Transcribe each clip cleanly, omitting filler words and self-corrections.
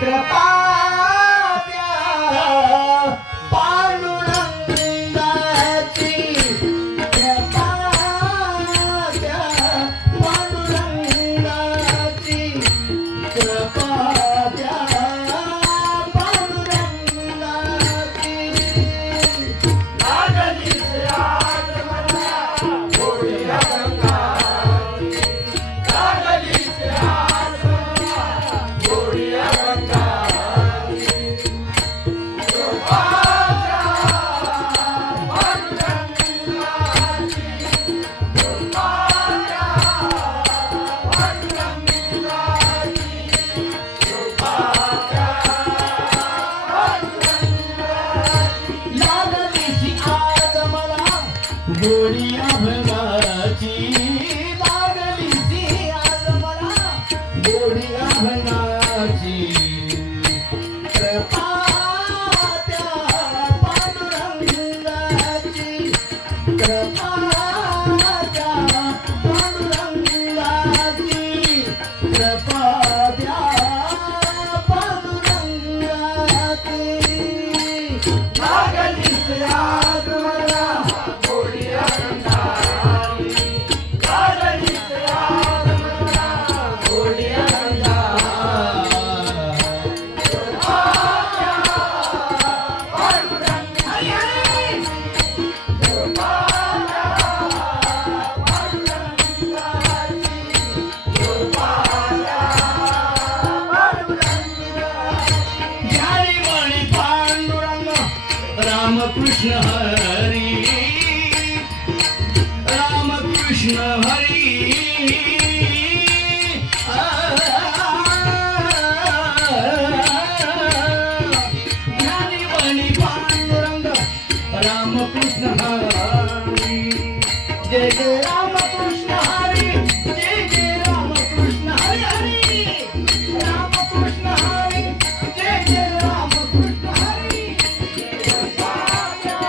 कृपा द्या पांडुरंगाची कृपा द्या पांडुरंगाची कृपा द्या पांडुरंगाची लागलीच आज मला गोडिया गंगाची लागलीच आज मला गोडिया गंगाची कृपा द्या पांडुरंगाची कृपा द्या पांडुरंगाची कृपा द्या पांडुरंगाची लागलीची आज मला गोडिया भंगाची लागलीची आज मला गोडिया भंगाची कृपा द्या पांडुरंगाची कृपा द्या पांडुरंगाची कृपा द्या पांडुरंगाची लागलीच आज मला गोडिया गंगाची लागलीच आज मला गोडिया गंगाची कृपा द्या पांडुरंगाची कृपा द्या पांडुरंगाची कृपा द्या पांडुरंगाची ज्ञानी मणी पांडुरंग रामकृष्ण हरी रामकृष्ण हरी ज्ञानी मणी पांडुरंग रामकृष्ण हरी जय जय रामकृष्ण हरी जय जय रामकृष्ण हरी हरी रामकृष्ण हरी जय जय रामकृष्ण हरी कृपा द्या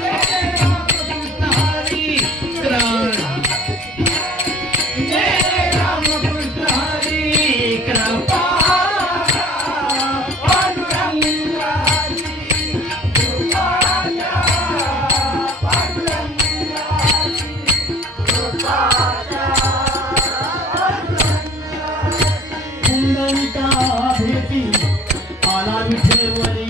जय जय रामकृष्ण हरी जय रामकृष्ण हरी कृपा पांडुरंगाची कृपा द्या पांडुरंगाची कृपा द्या पांडुरंगाची पुंडलिका भेटी आला विठेवरी